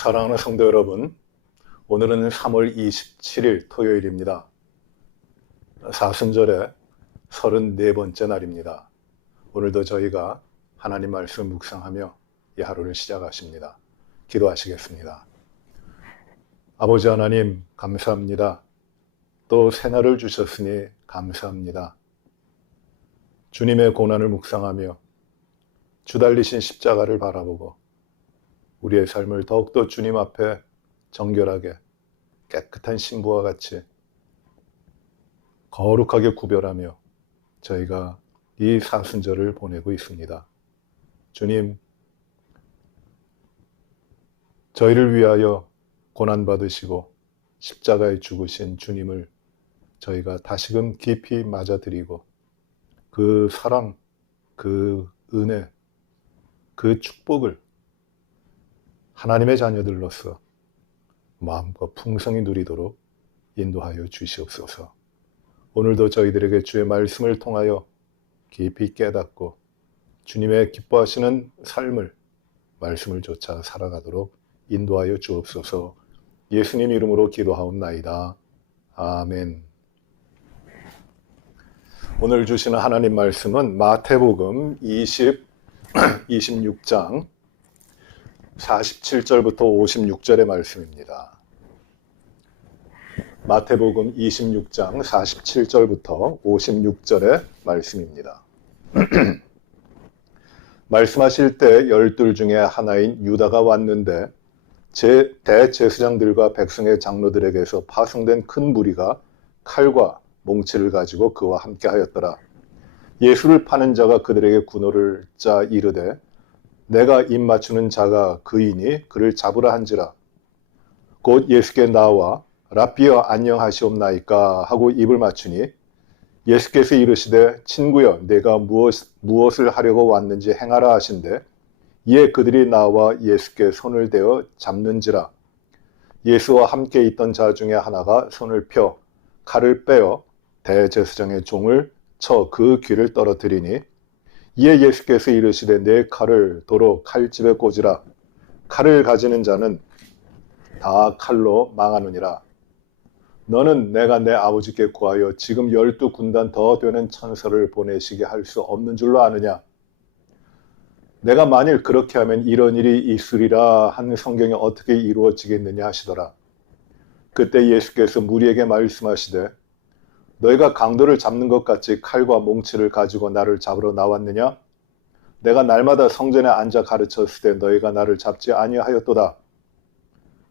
사랑하는 성도 여러분, 오늘은 3월 27일 토요일입니다. 사순절의 34번째 날입니다. 오늘도 저희가 하나님 말씀 묵상하며 이 하루를 시작하십니다. 기도하시겠습니다. 아버지 하나님 감사합니다. 또 새날을 주셨으니 감사합니다. 주님의 고난을 묵상하며 주 달리신 십자가를 바라보고 우리의 삶을 더욱더 주님 앞에 정결하게 깨끗한 신부와 같이 거룩하게 구별하며 저희가 이 사순절을 보내고 있습니다. 주님, 저희를 위하여 고난받으시고 십자가에 죽으신 주님을 저희가 다시금 깊이 맞아드리고 그 사랑, 그 은혜, 그 축복을 하나님의 자녀들로서 마음껏 풍성히 누리도록 인도하여 주시옵소서. 오늘도 저희들에게 주의 말씀을 통하여 깊이 깨닫고 주님의 기뻐하시는 삶을, 말씀을 좇아 살아가도록 인도하여 주옵소서. 예수님 이름으로 기도하옵나이다. 아멘. 오늘 주시는 하나님 말씀은 마태복음 26장 47절부터 56절의 말씀입니다. 마태복음 26장 47절부터 56절의 말씀입니다. 말씀하실 때 12 중에 하나인 유다가 왔는데 대제사장들과 백성의 장로들에게서 파송된 큰 무리가 칼과 몽치를 가지고 그와 함께 하였더라. 예수를 파는 자가 그들에게 군호를 짜 이르되 내가 입 맞추는 자가 그이니 그를 잡으라 한지라. 곧 예수께 나와 랍비여 안녕하시옵나이까 하고 입을 맞추니 예수께서 이르시되 친구여 내가 무엇을 하려고 왔는지 행하라 하신대 이에 그들이 나와 예수께 손을 대어 잡는지라. 예수와 함께 있던 자 중에 하나가 손을 펴 칼을 빼어 대제사장의 종을 쳐 그 귀를 떨어뜨리니 이에 예수께서 이르시되 내 칼을 도로 칼집에 꽂으라. 칼을 가지는 자는 다 칼로 망하느니라. 너는 내가 내 아버지께 구하여 지금 12군단 더 되는 천사를 보내시게 할 수 없는 줄로 아느냐. 내가 만일 그렇게 하면 이런 일이 있으리라 한 성경이 어떻게 이루어지겠느냐 하시더라. 그때 예수께서 무리에게 말씀하시되 너희가 강도를 잡는 것 같이 칼과 몽치를 가지고 나를 잡으러 나왔느냐? 내가 날마다 성전에 앉아 가르쳤을 때 너희가 나를 잡지 아니하였도다.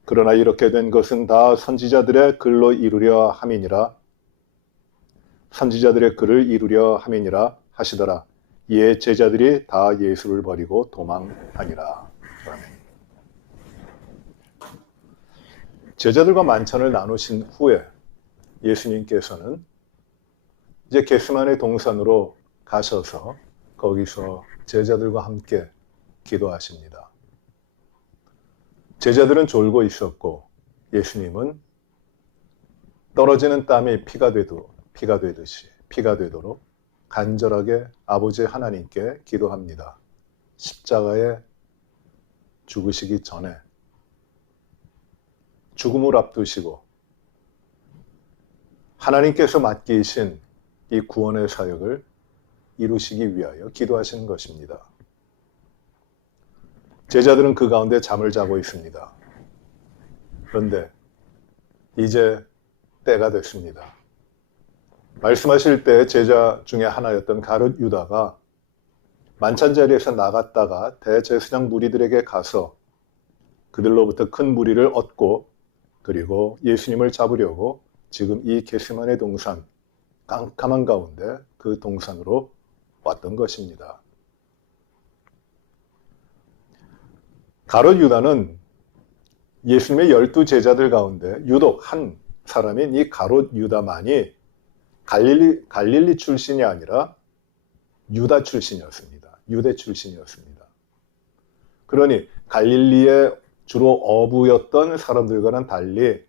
그러나 이렇게 된 것은 다 선지자들의 글로 이루려 함이니라. 선지자들의 글을 이루려 함이니라 하시더라. 이에 제자들이 다 예수를 버리고 도망하니라. 아멘. 제자들과 만찬을 나누신 후에 예수님께서는 이제 겟세마네 동산으로 가셔서 거기서 제자들과 함께 기도하십니다. 제자들은 졸고 있었고 예수님은 떨어지는 땀이 피가 되도록 간절하게 아버지 하나님께 기도합니다. 십자가에 죽으시기 전에 죽음을 앞두시고 하나님께서 맡기신 이 구원의 사역을 이루시기 위하여 기도하시는 것입니다. 제자들은 그 가운데 잠을 자고 있습니다. 그런데 이제 때가 됐습니다. 말씀하실 때 제자 중에 하나였던 가룟 유다가 만찬 자리에서 나갔다가 대제사장 무리들에게 가서 그들로부터 큰 무리를 얻고 그리고 예수님을 잡으려고 지금 이 겟세마네 동산 깜깜한 가운데 그 동산으로 왔던 것입니다. 가룟 유다는 예수님의 12 제자들 가운데 유독 한 사람인 이 가룟 유다만이 갈릴리 출신이 아니라 유다 출신이었습니다. 유대 출신이었습니다. 그러니 갈릴리의 주로 어부였던 사람들과는 달리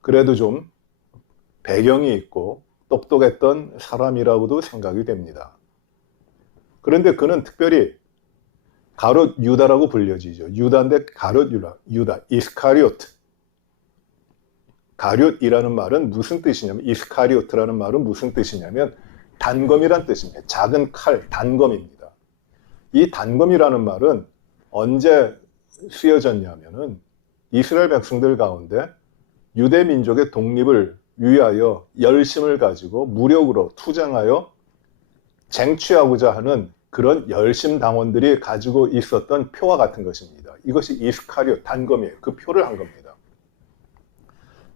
그래도 좀 배경이 있고 똑똑했던 사람이라고도 생각이 됩니다. 그런데 그는 특별히 가롯 유다라고 불려지죠. 유다인데 가롯 유다, 이스카리오트. 가룟이라는 말은 무슨 뜻이냐면, 이스카리오트라는 말은 무슨 뜻이냐면 단검이란 뜻입니다. 작은 칼, 단검입니다. 이 단검이라는 말은 언제 쓰여졌냐면은 이스라엘 백성들 가운데 유대 민족의 독립을 위하여 열심을 가지고 무력으로 투쟁하여 쟁취하고자 하는 그런 열심 당원들이 가지고 있었던 표와 같은 것입니다. 이것이 이스카리오 단검이에요. 그 표를 한 겁니다.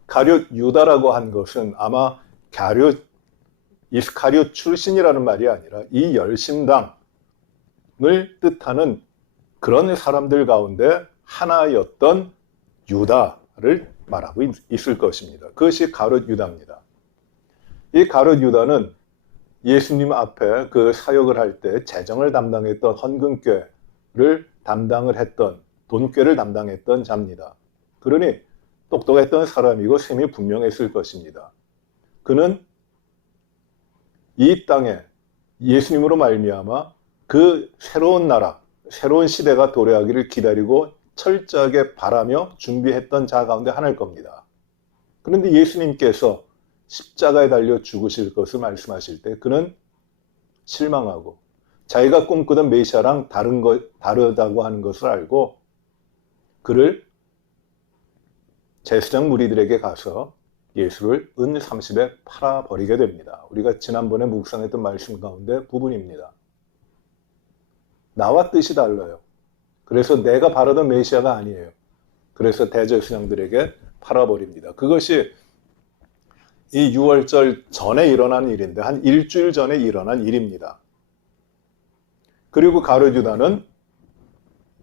가룟 유다라고 한 것은 아마 가룟 이스카리오 출신이라는 말이 아니라 이 열심당을 뜻하는 그런 사람들 가운데 하나였던 유다를 말하고 있을 것입니다. 그것이 가룟 유다입니다. 이 가룟 유다는 예수님 앞에 그 사역을 할 때 재정을 담당했던 헌금꾀를 담당을 했던 돈꾀를 담당했던 자입니다. 그러니 똑똑했던 사람이고 셈이 분명했을 것입니다. 그는 이 땅에 예수님으로 말미암아 그 새로운 나라, 새로운 시대가 도래하기를 기다리고 철저하게 바라며 준비했던 자 가운데 하나일 겁니다. 그런데 예수님께서 십자가에 달려 죽으실 것을 말씀하실 때 그는 실망하고 자기가 꿈꾸던 메시아랑 다르다고 하는 것을 알고 그를 제사장 무리들에게 가서 예수를 은 30에 팔아버리게 됩니다. 우리가 지난번에 묵상했던 말씀 가운데 부분입니다. 나와 뜻이 달라요. 그래서 내가 바라던 메시아가 아니에요. 그래서 대제사장들에게 팔아버립니다. 그것이 이 6월절 전에 일어난 일인데 한 일주일 전에 일어난 일입니다. 그리고 가룟 유다는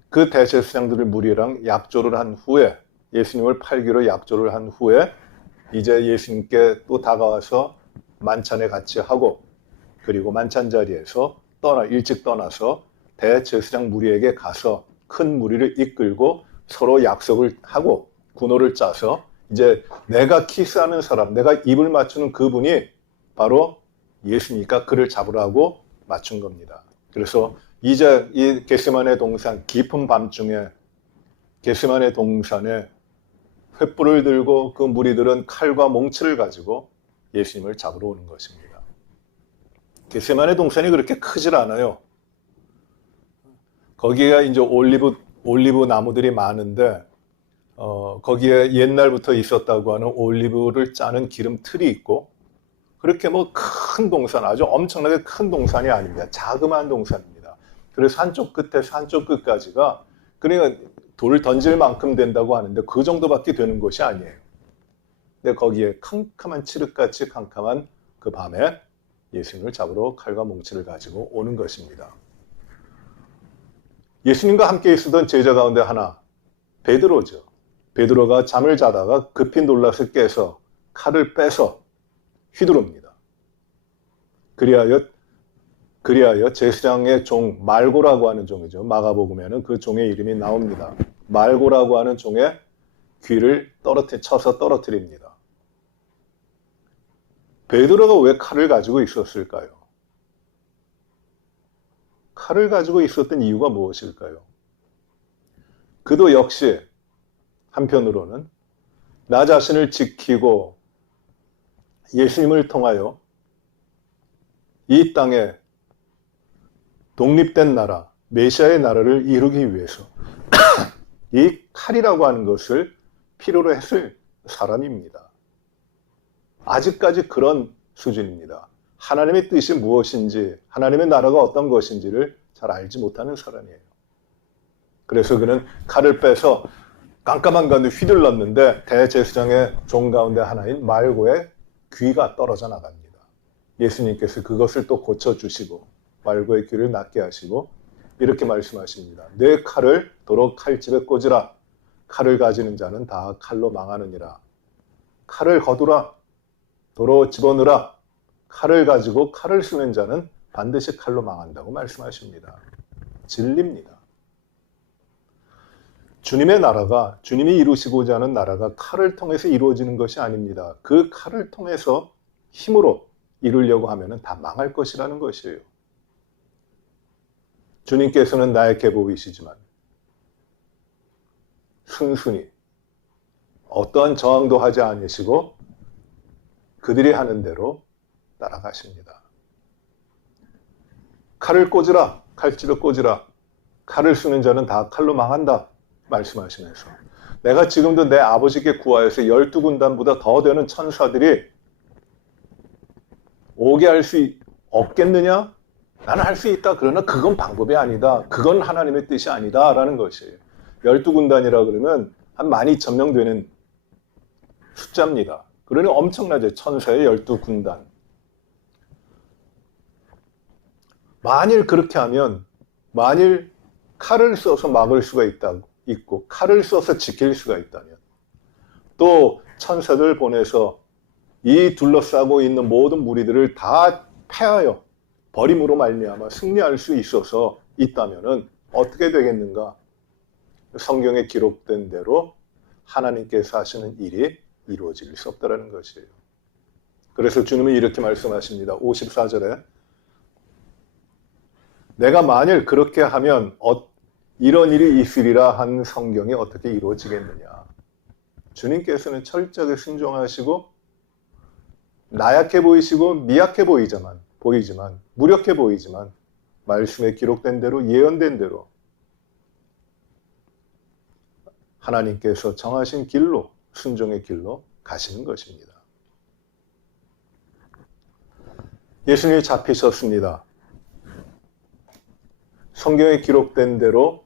그 대제사장들의 무리랑 약조를 한 후에 예수님을 팔기로 약조를 한 후에 이제 예수님께 또 다가와서 만찬에 같이 하고 그리고 만찬 자리에서 일찍 떠나서 대제사장 무리에게 가서 큰 무리를 이끌고 서로 약속을 하고 군호를 짜서 이제 내가 키스하는 사람, 내가 입을 맞추는 그분이 바로 예수니까 그를 잡으라고 맞춘 겁니다. 그래서 이제 이 겟세마네 동산 깊은 밤중에 겟세마네 동산에 횃불을 들고 그 무리들은 칼과 몽치를 가지고 예수님을 잡으러 오는 것입니다. 겟세마네 동산이 그렇게 크질 않아요. 거기가 이제 올리브 나무들이 많은데 거기에 옛날부터 있었다고 하는 올리브를 짜는 기름 틀이 있고 그렇게 뭐 큰 동산, 아주 엄청나게 큰 동산이 아닙니다. 자그마한 동산입니다. 그래서 한쪽 끝에서 한쪽 끝까지가 그러니까 돌을 던질 만큼 된다고 하는데 그 정도밖에 되는 곳이 아니에요. 근데 거기에 캄캄한 칠흑같이 캄캄한 그 밤에 예수님을 잡으러 칼과 몽치를 가지고 오는 것입니다. 예수님과 함께 있었던 제자 가운데 하나, 베드로죠. 베드로가 잠을 자다가 급히 놀라서 깨서 칼을 빼서 휘두릅니다. 그리하여 제사장의 종 말고라고 하는 종이죠. 마가복음에는 그 종의 이름이 나옵니다. 말고라고 하는 종의 귀를 쳐서 떨어뜨립니다. 베드로가 왜 칼을 가지고 있었을까요? 칼을 가지고 있었던 이유가 무엇일까요? 그도 역시 한편으로는 나 자신을 지키고 예수님을 통하여 이 땅에 독립된 나라, 메시아의 나라를 이루기 위해서 이 칼이라고 하는 것을 필요로 했을 사람입니다. 아직까지 그런 수준입니다. 하나님의 뜻이 무엇인지, 하나님의 나라가 어떤 것인지를 잘 알지 못하는 사람이에요. 그래서 그는 칼을 빼서 깜깜한 가운데 휘둘렀는데 대제사장의 종 가운데 하나인 말고의 귀가 떨어져 나갑니다. 예수님께서 그것을 또 고쳐주시고 말고의 귀를 낫게 하시고 이렇게 말씀하십니다. 내 칼을 도로 칼집에 꽂으라. 칼을 가지는 자는 다 칼로 망하느니라. 칼을 거두라. 도로 집어넣으라. 칼을 가지고 칼을 쓰는 자는 반드시 칼로 망한다고 말씀하십니다. 진리입니다. 주님의 나라가, 주님이 이루시고자 하는 나라가 칼을 통해서 이루어지는 것이 아닙니다. 그 칼을 통해서 힘으로 이루려고 하면 다 망할 것이라는 것이에요. 주님께서는 나약해 보이시지만 순순히 어떠한 저항도 하지 않으시고 그들이 하는 대로 따라가십니다. 칼을 꽂으라, 칼질을 꽂으라. 칼을 쓰는 자는 다 칼로 망한다 말씀하시면서 내가 지금도 내 아버지께 구하여서 12군단보다 더 되는 천사들이 오게 할 수 없겠느냐? 나는 할 수 있다. 그러나 그건 방법이 아니다. 그건 하나님의 뜻이 아니다. 라는 것이에요. 12군단이라 그러면 한 12,000명 되는 숫자입니다. 그러니 엄청나죠. 천사의 12군단. 만일 그렇게 하면, 만일 칼을 써서 막을 수가 있고, 칼을 써서 지킬 수가 있다면, 또 천사들 보내서 이 둘러싸고 있는 모든 무리들을 다 패하여 버림으로 말미암아 승리할 수 있어서 있다면은 어떻게 되겠는가? 성경에 기록된 대로 하나님께서 하시는 일이 이루어질 수 없다라는 것이에요. 그래서 주님은 이렇게 말씀하십니다. 54절에 내가 만일 그렇게 하면 이런 일이 있으리라 한 성경이 어떻게 이루어지겠느냐. 주님께서는 철저하게 순종하시고 나약해 보이시고 미약해 보이지만 무력해 보이지만 말씀에 기록된 대로 예언된 대로 하나님께서 정하신 길로 순종의 길로 가시는 것입니다. 예수님이 잡히셨습니다. 성경에 기록된 대로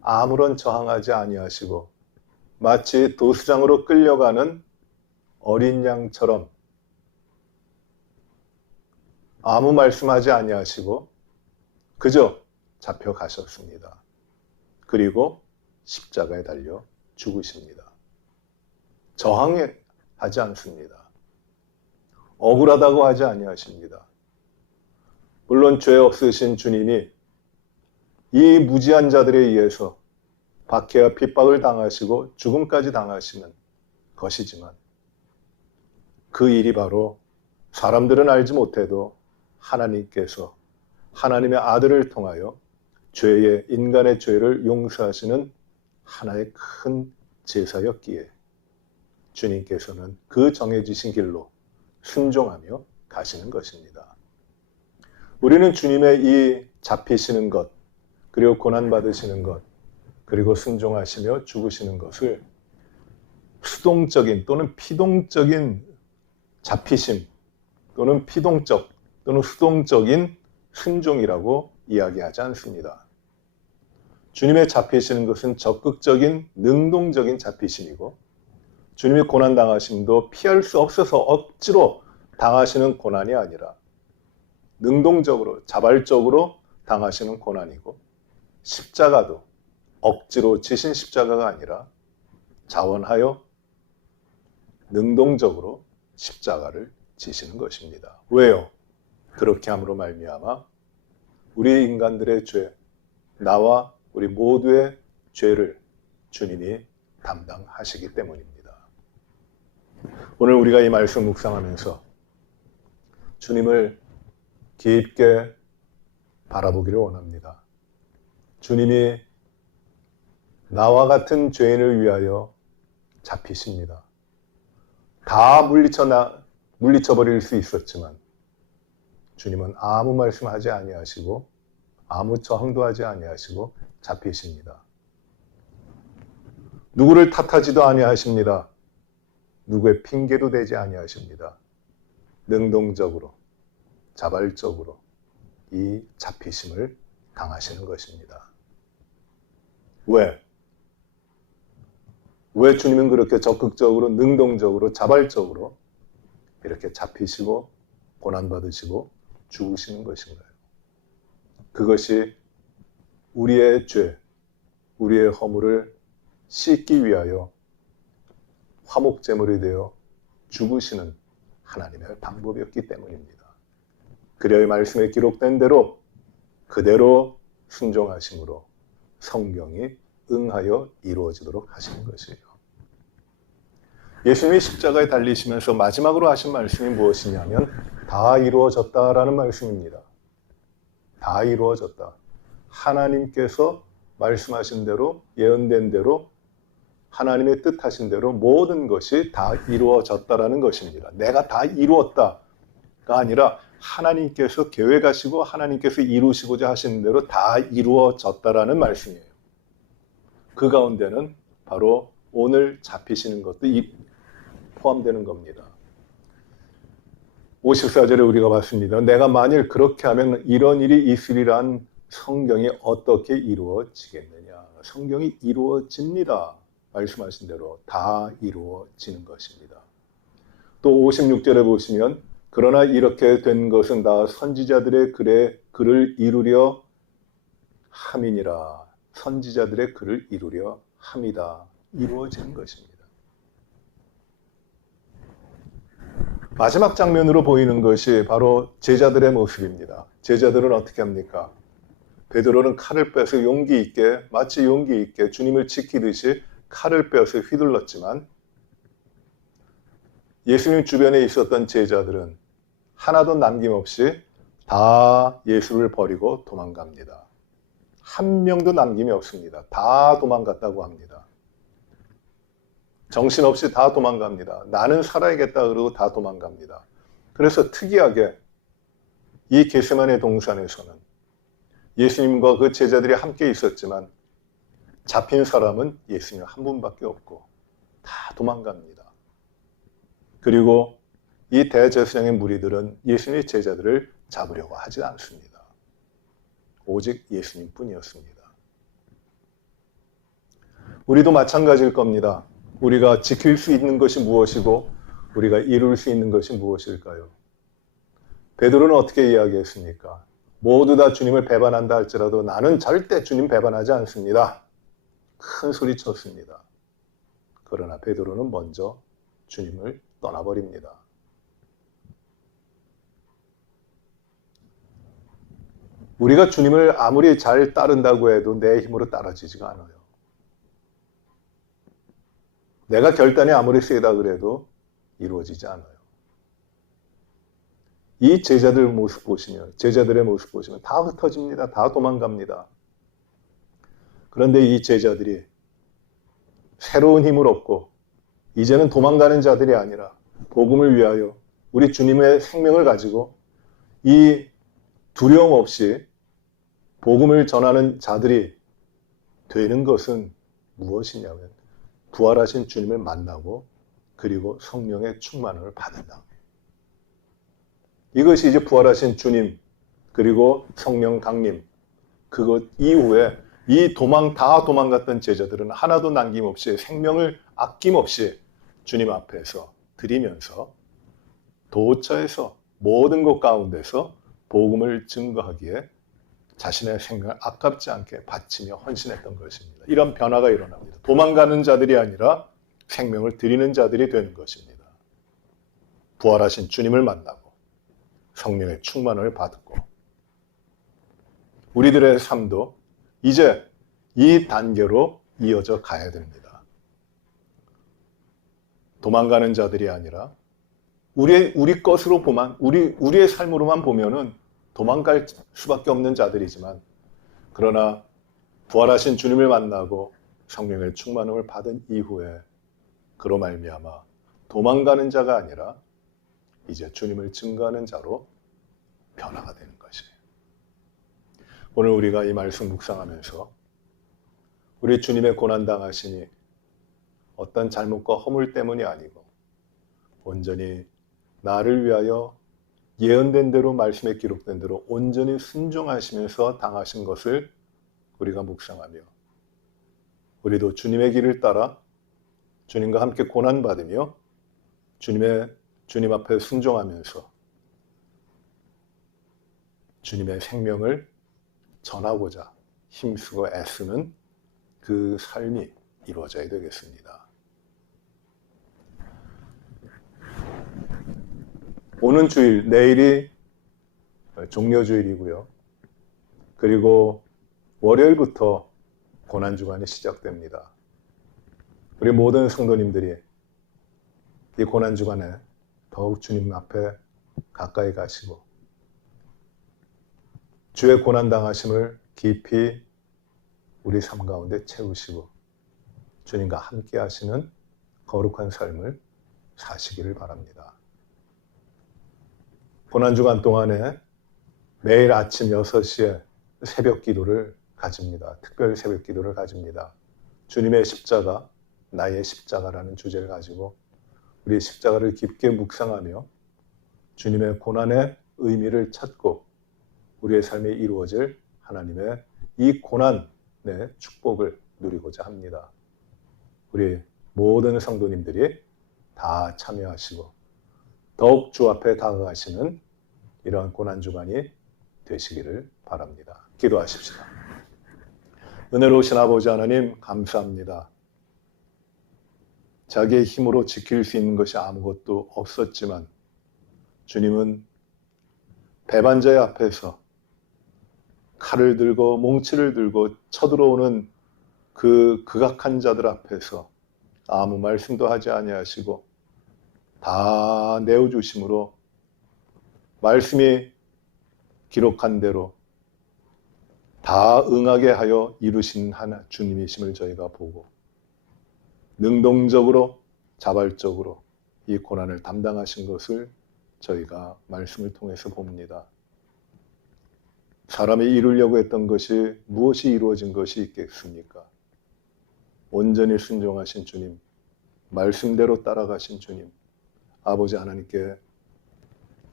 아무런 저항하지 아니하시고 마치 도수장으로 끌려가는 어린 양처럼 아무 말씀하지 아니하시고 그저 잡혀가셨습니다. 그리고 십자가에 달려 죽으십니다. 저항하지 않습니다. 억울하다고 하지 아니하십니다. 물론 죄 없으신 주님이 이 무지한 자들에 의해서 박해와 핍박을 당하시고 죽음까지 당하시는 것이지만 그 일이 바로 사람들은 알지 못해도 하나님께서 하나님의 아들을 통하여 인간의 죄를 용서하시는 하나의 큰 제사였기에 주님께서는 그 정해지신 길로 순종하며 가시는 것입니다. 우리는 주님의 이 잡히시는 것, 그리고 고난받으시는 것, 그리고 순종하시며 죽으시는 것을 수동적인 또는 피동적인 잡히심 또는 피동적 또는 수동적인 순종이라고 이야기하지 않습니다. 주님의 잡히시는 것은 적극적인 능동적인 잡히심이고 주님의 고난당하심도 피할 수 없어서 억지로 당하시는 고난이 아니라 능동적으로 자발적으로 당하시는 고난이고 십자가도 억지로 지신 십자가가 아니라 자원하여 능동적으로 십자가를 지시는 것입니다. 왜요? 그렇게 함으로 말미암아 우리 인간들의 죄, 나와 우리 모두의 죄를 주님이 담당하시기 때문입니다. 오늘 우리가 이 말씀 묵상하면서 주님을 깊게 바라보기를 원합니다. 주님이 나와 같은 죄인을 위하여 잡히십니다. 다 물리쳐버릴 수 있었지만 주님은 아무 말씀하지 아니하시고 아무 저항도 하지 아니하시고 잡히십니다. 누구를 탓하지도 아니하십니다. 누구의 핑계도 되지 아니하십니다. 능동적으로 자발적으로 이 잡히심을 당하시는 것입니다. 왜? 왜 주님은 그렇게 적극적으로 능동적으로 자발적으로 이렇게 잡히시고 고난받으시고 죽으시는 것인가요? 그것이 우리의 죄, 우리의 허물을 씻기 위하여 화목제물이 되어 죽으시는 하나님의 방법이었기 때문입니다. 그리하여 말씀에 기록된 대로 그대로 순종하심으로 성경이 응하여 이루어지도록 하시는 것이에요. 예수님이 십자가에 달리시면서 마지막으로 하신 말씀이 무엇이냐면 다 이루어졌다라는 말씀입니다. 다 이루어졌다. 하나님께서 말씀하신 대로, 예언된 대로, 하나님의 뜻하신 대로 모든 것이 다 이루어졌다라는 것입니다. 내가 다 이루었다가 아니라 하나님께서 계획하시고 하나님께서 이루시고자 하시는 대로 다 이루어졌다라는 말씀이에요. 그 가운데는 바로 오늘 잡히시는 것도 포함되는 겁니다. 54절에 우리가 봤습니다. 내가 만일 그렇게 하면 이런 일이 있으리란 성경이 어떻게 이루어지겠느냐. 성경이 이루어집니다. 말씀하신 대로 다 이루어지는 것입니다. 또 56절에 보시면 그러나 이렇게 된 것은 다 선지자들의 글을 이루려 함이니라. 선지자들의 글을 이루려 함이다. 이루어지는 것입니다. 마지막 장면으로 보이는 것이 바로 제자들의 모습입니다. 제자들은 어떻게 합니까? 베드로는 칼을 빼서 용기 있게, 마치 용기 있게 주님을 지키듯이 칼을 빼서 휘둘렀지만 예수님 주변에 있었던 제자들은 하나도 남김없이 다 예수를 버리고 도망갑니다. 한 명도 남김이 없습니다. 다 도망갔다고 합니다. 정신없이 다 도망갑니다. 나는 살아야겠다 그러고 다 도망갑니다. 그래서 특이하게 이 겟세마네 동산에서는 예수님과 그 제자들이 함께 있었지만 잡힌 사람은 예수님 한 분밖에 없고 다 도망갑니다. 그리고 이 대제사장의 무리들은 예수님의 제자들을 잡으려고 하지 않습니다. 오직 예수님 뿐이었습니다. 우리도 마찬가지일 겁니다. 우리가 지킬 수 있는 것이 무엇이고 우리가 이룰 수 있는 것이 무엇일까요? 베드로는 어떻게 이야기했습니까? 모두 다 주님을 배반한다 할지라도 나는 절대 주님 배반하지 않습니다. 큰 소리 쳤습니다. 그러나 베드로는 먼저 주님을 떠나버립니다. 우리가 주님을 아무리 잘 따른다고 해도 내 힘으로 따라지지가 않아요. 내가 결단이 아무리 세다 그래도 이루어지지 않아요. 이 제자들의 모습 보시면 다 흩어집니다. 다 도망갑니다. 그런데 이 제자들이 새로운 힘을 얻고 이제는 도망가는 자들이 아니라 복음을 위하여 우리 주님의 생명을 가지고 이 두려움 없이 복음을 전하는 자들이 되는 것은 무엇이냐면 부활하신 주님을 만나고 그리고 성령의 충만을 받는다. 이것이 이제 부활하신 주님 그리고 성령 강림 그것 이후에 이 다 도망갔던 제자들은 하나도 남김없이 생명을 아낌없이 주님 앞에서 드리면서 도처에서 모든 것 가운데서 복음을 증거하기에 자신의 생명을 아깝지 않게 바치며 헌신했던 것입니다. 이런 변화가 일어납니다. 도망가는 자들이 아니라 생명을 드리는 자들이 되는 것입니다. 부활하신 주님을 만나고 성령의 충만을 받고 우리들의 삶도 이제 이 단계로 이어져 가야 됩니다. 도망가는 자들이 아니라 우리 것으로 보면 우리의 삶으로만 보면은 도망갈 수밖에 없는 자들이지만 그러나 부활하신 주님을 만나고 성령의 충만함을 받은 이후에 그로 말미암아 도망가는 자가 아니라 이제 주님을 증거하는 자로 변화가 되는 것이에요. 오늘 우리가 이 말씀 묵상하면서 우리 주님의 고난당하시니 어떤 잘못과 허물 때문이 아니고 온전히 나를 위하여 예언된 대로 말씀에 기록된 대로 온전히 순종하시면서 당하신 것을 우리가 묵상하며 우리도 주님의 길을 따라 주님과 함께 고난받으며 주님 앞에 순종하면서 주님의 생명을 전하고자 힘쓰고 애쓰는 그 삶이 이루어져야 되겠습니다. 오는 주일, 내일이 종려주일이고요. 그리고 월요일부터 고난주간이 시작됩니다. 우리 모든 성도님들이 이 고난주간에 더욱 주님 앞에 가까이 가시고 주의 고난당하심을 깊이 우리 삶 가운데 채우시고 주님과 함께 하시는 거룩한 삶을 사시기를 바랍니다. 고난주간 동안에 매일 아침 6시에 새벽 기도를 가집니다. 특별 새벽 기도를 가집니다. 주님의 십자가, 나의 십자가라는 주제를 가지고 우리 십자가를 깊게 묵상하며 주님의 고난의 의미를 찾고 우리의 삶에 이루어질 하나님의 이 고난의 축복을 누리고자 합니다. 우리 모든 성도님들이 다 참여하시고 더욱 주 앞에 다가가시는 이러한 고난주간이 되시기를 바랍니다. 기도하십시다. 은혜로우신 아버지 하나님 감사합니다. 자기의 힘으로 지킬 수 있는 것이 아무것도 없었지만 주님은 배반자의 앞에서 칼을 들고 몽치를 들고 쳐들어오는 그 극악한 자들 앞에서 아무 말씀도 하지 아니하시고 다 내어주심으로 말씀이 기록한 대로 다 응하게 하여 이루신 하나 주님이심을 저희가 보고 능동적으로 자발적으로 이 고난을 담당하신 것을 저희가 말씀을 통해서 봅니다. 사람이 이루려고 했던 것이 무엇이 이루어진 것이 있겠습니까? 온전히 순종하신 주님, 말씀대로 따라가신 주님, 아버지 하나님께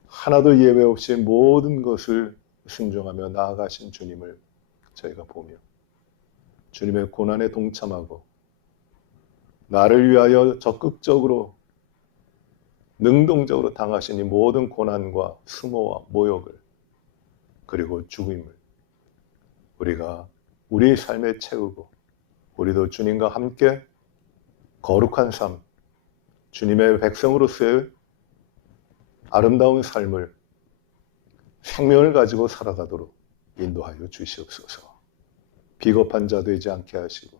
하나도 예외 없이 모든 것을 순종하며 나아가신 주님을 저희가 보며 주님의 고난에 동참하고 나를 위하여 적극적으로 능동적으로 당하신 이 모든 고난과 수모와 모욕을 그리고 죽임을 우리가 우리 삶에 채우고 우리도 주님과 함께 거룩한 삶, 주님의 백성으로서의 아름다운 삶을 생명을 가지고 살아가도록 인도하여 주시옵소서. 비겁한 자 되지 않게 하시고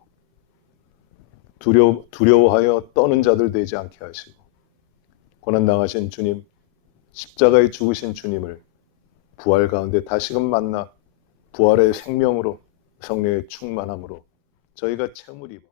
두려워하여 떠는 자들 되지 않게 하시고 고난당하신 주님, 십자가에 죽으신 주님을 부활 가운데 다시금 만나 부활의 생명으로 성령의 충만함으로 저희가 체험을 입어